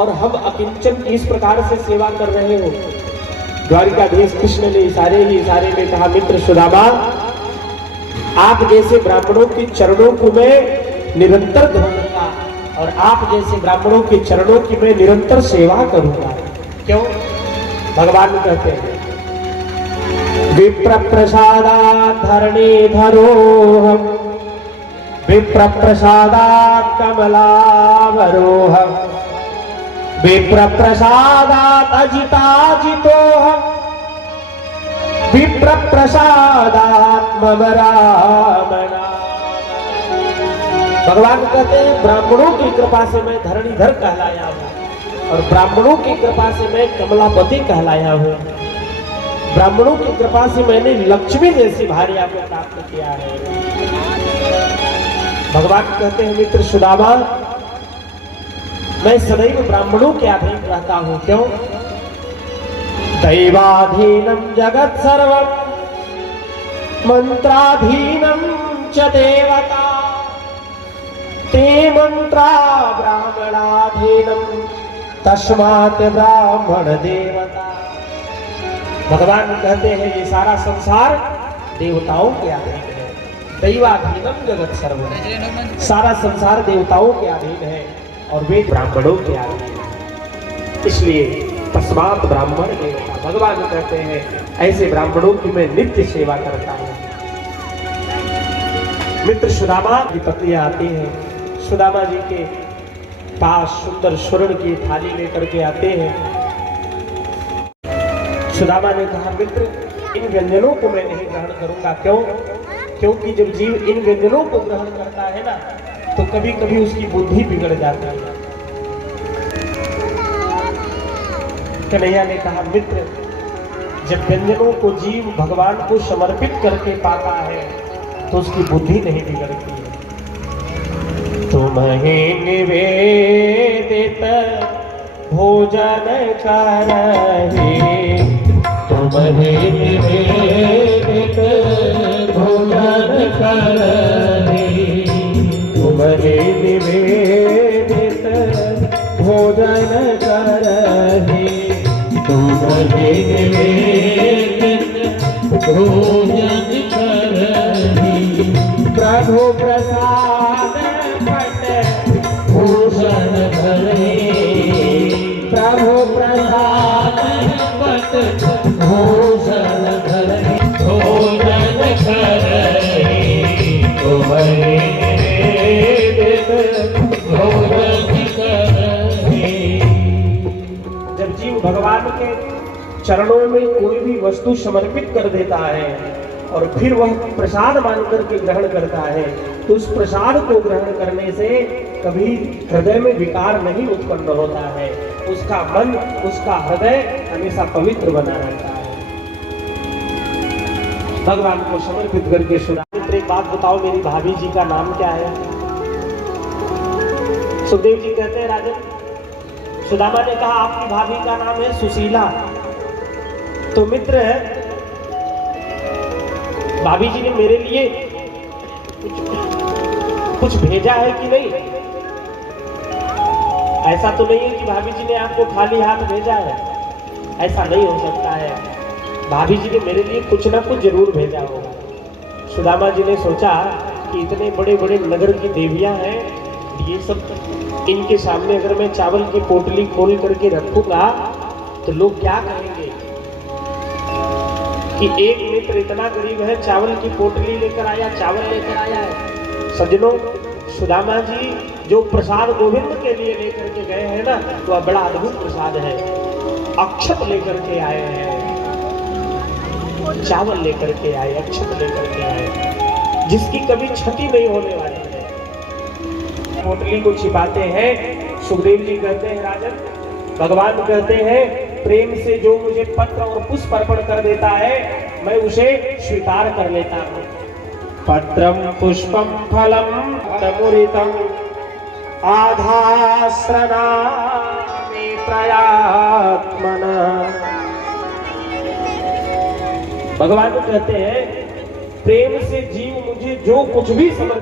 और हम अकिंचन की इस प्रकार से सेवा कर रहे हो। द्वारिकाधीश कृष्ण ने इशारे में कहा, मित्र सुदामा, आप जैसे ब्राह्मणों के चरणों को मैं निरंतर धोऊंगा और आप जैसे ब्राह्मणों के चरणों की मैं निरंतर सेवा करूंगा। क्यों? भगवान कहते हैं, विप्र प्रसादात् धरणीधरोऽहम्, विप्र प्रसादात् कमलावरोऽहम्, विप्र प्रसादात् अजिताजितोऽहम्, विप्र प्रसादात् मम राम नाम। भगवान कहते हैं, ब्राह्मणों की कृपा से मैं धरणीधर कहलाया हूं और ब्राह्मणों की कृपा से मैं कमलापति कहलाया हूं। ब्राह्मणों की कृपा से मैंने लक्ष्मी जैसी भार्या को प्राप्त किया है। भगवान कहते हैं, मित्र सुदामा, मैं सदैव ब्राह्मणों के अधीन रहता हूं। क्यों? दैवाधीनम जगत सर्वम मंत्राधीनम च देवता, ते मंत्रा ब्राह्मणाधीनम तस्मात् ब्राह्मण देवता। भगवान कहते हैं, ये सारा संसार देवताओं के अधीन है। दैवाधीनम जगत सर्वम, सारा संसार देवताओं के अधीन है और वे ब्राह्मणों के अधीन है। इसलिए तस्मात् ब्राह्मण देवता। भगवान कहते हैं, ऐसे ब्राह्मणों की मैं नित्य सेवा करता हूं। मित्र सुदामा की पत्नी आती है, सुदामा जी के पास सुंदर स्वर्ण की थाली लेकर के आते हैं। सुदामा ने कहा, मित्र, इन व्यंजनों को मैं नहीं ग्रहण करूंगा। क्यों? क्योंकि जब जीव इन व्यंजनों को ग्रहण करता है ना, तो कभी कभी उसकी बुद्धि बिगड़ जाती है। कन्हैया ने कहा, मित्र, जब व्यंजनों को जीव भगवान को समर्पित करके पाता है तो उसकी बुद्धि नहीं बिगड़ती है। तुम्हें निवेदित भोजन करहि, तुम्हें निवेदित भोजन करहि, तुम्हें निवेदित भोजन करहि, तुम्हें निवेदित भोजन करहि, प्रभु प्रसाद पट भूषण धरे, प्रभु प्रसाद पट भूषण धरे, भोजन करहि, तुम्हें निवेदित भोजन करहि। जब जीव भगवान के चरणों में कोई भी वस्तु समर्पित कर देता है और फिर वह प्रसाद मान करके ग्रहण करता है, तो उस प्रसाद को ग्रहण करने से कभी हृदय में विकार नहीं उत्पन्न होता है। उसका मन, उसका हृदय हमेशा पवित्र बना रहता है। भगवान को समर्पित करके सुना। मित्र, एक बात बताओ, मेरी भाभी जी का नाम क्या है? सुखदेव जी कहते हैं, राजन, सुदामा ने कहा, आपकी भाभी का नाम है सुशीला। तो मित्र, भाभी जी ने मेरे लिए कुछ भेजा है कि नहीं? ऐसा तो नहीं है कि भाभी जी ने आपको खाली हाथ भेजा है। ऐसा नहीं हो सकता है। भाभी जी ने मेरे लिए कुछ ना कुछ जरूर भेजा होगा। सुदामा जी ने सोचा कि इतने बड़े बड़े नगर की देवियां हैं, ये सब इनके सामने अगर मैं चावल की पोटली खोल करके रखूंगा तो लोग क्या कहेंगे कि एक मित्र इतना गरीब है, चावल की पोटली लेकर आया, चावल लेकर आया है। सज्जनों, सुदामा जी जो प्रसाद गोविंद के लिए लेकर के गए हैं ना, तो वह बड़ा अद्भुत प्रसाद है। अक्षत लेकर के आए हैं, चावल लेकर के आए, अक्षत लेकर के आए, जिसकी कभी क्षति नहीं होने वाली है। पोटली को छिपाते हैं। सुखदेव जी कहते हैं, राजन, भगवान कहते हैं, प्रेम से जो मुझे पत्र और पुष्प अर्पण कर देता है, मैं उसे स्वीकार कर लेता हूं। पत्रम पुष्पम फलम तमुरितम आधाश्रणामि प्रयात्मना। भगवान कहते हैं, प्रेम से जीव मुझे जो कुछ भी समर्पित